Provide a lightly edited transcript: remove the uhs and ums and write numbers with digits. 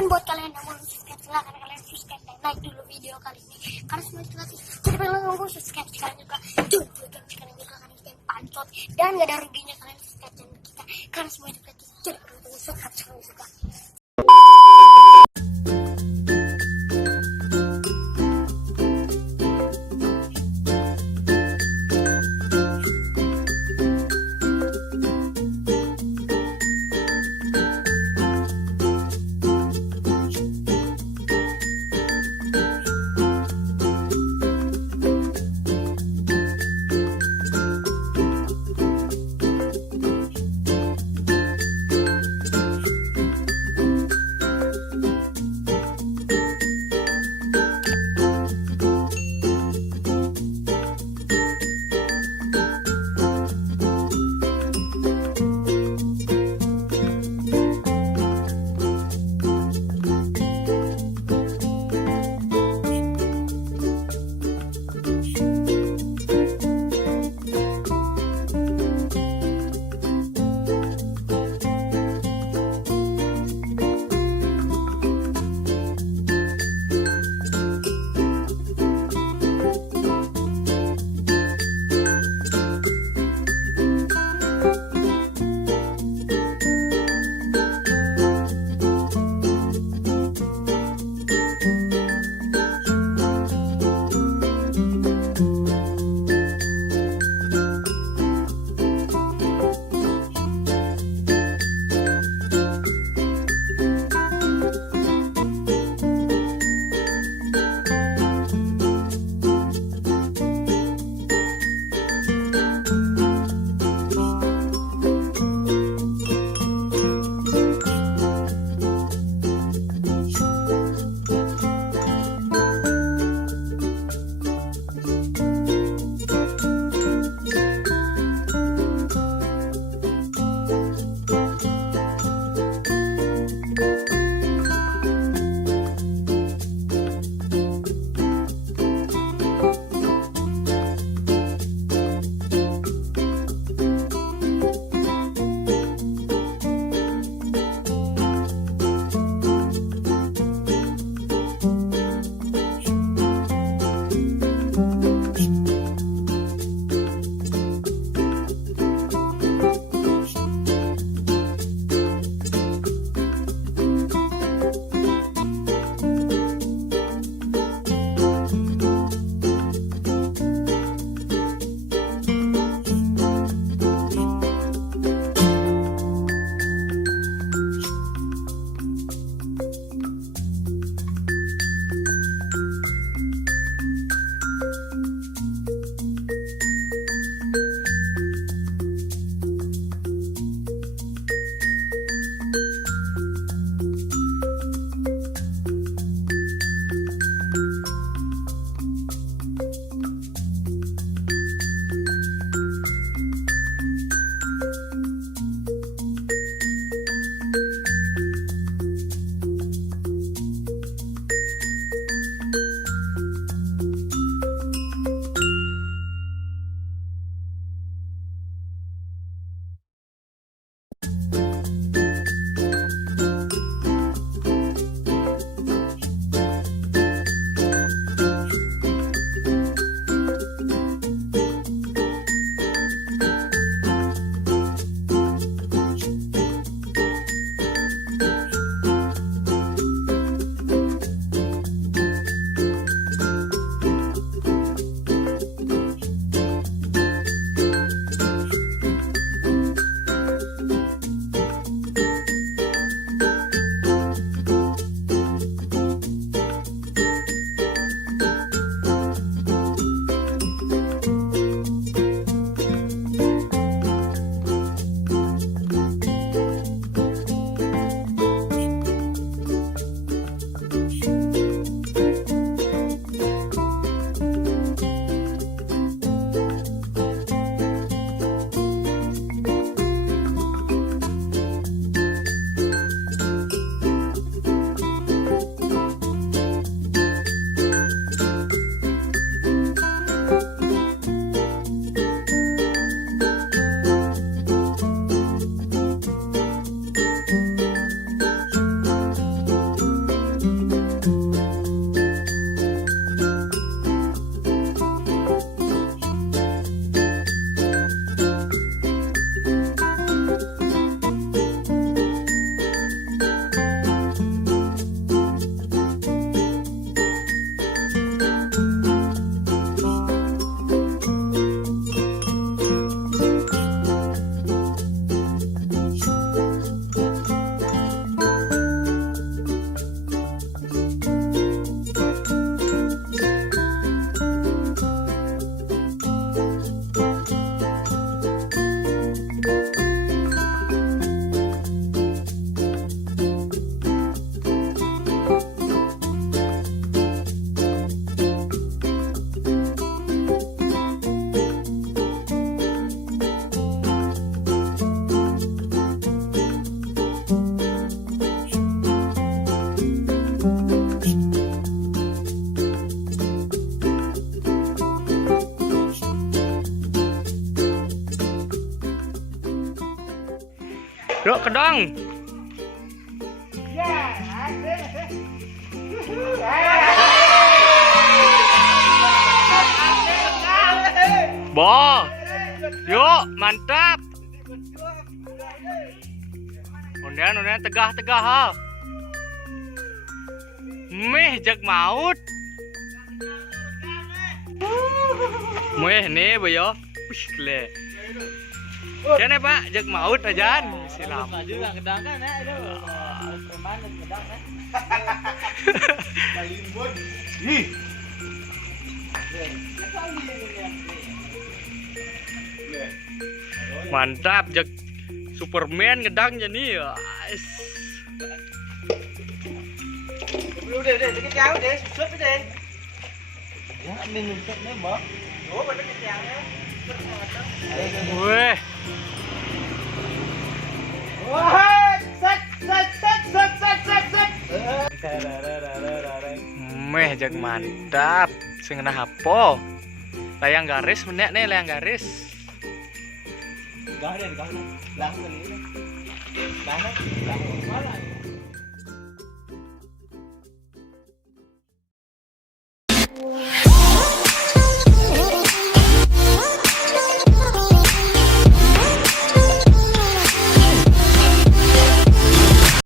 Dan buat kalian yang mau subscribe, silahkan kalian subscribe dan like dulu video kali ini. Karena semua itu gratis. Jadi kalian mau subscribe sekarang juga. Sekarang juga kalian kita pancot. Dan gak ada ruginya kalian subscribe channel kita. Karena semua itu gratis. Jadi kalian mau subscribe sekarang juga. Yuk kedong. Bo. Yuk, mantap. Unden tegah ha. Meh jak maut. Meh nih boyo. Wih kle. Kene Pak, jak maut ajan. Isi Lampu. Gedang kan ya itu. Preman gedang kan. Kalimbun. Ih. Mantap, jak Superman gedang jadi ya. Udah, cái cháo đi, sốt đi. Ya, mình sốt nó bỏ. Ủa mà cái cháo đó. Weh. Wah, set. Meh jak mantap. Sing ngena hapo. Layang garis menek nih layang garis. Gak. Lang kali. Lang malah.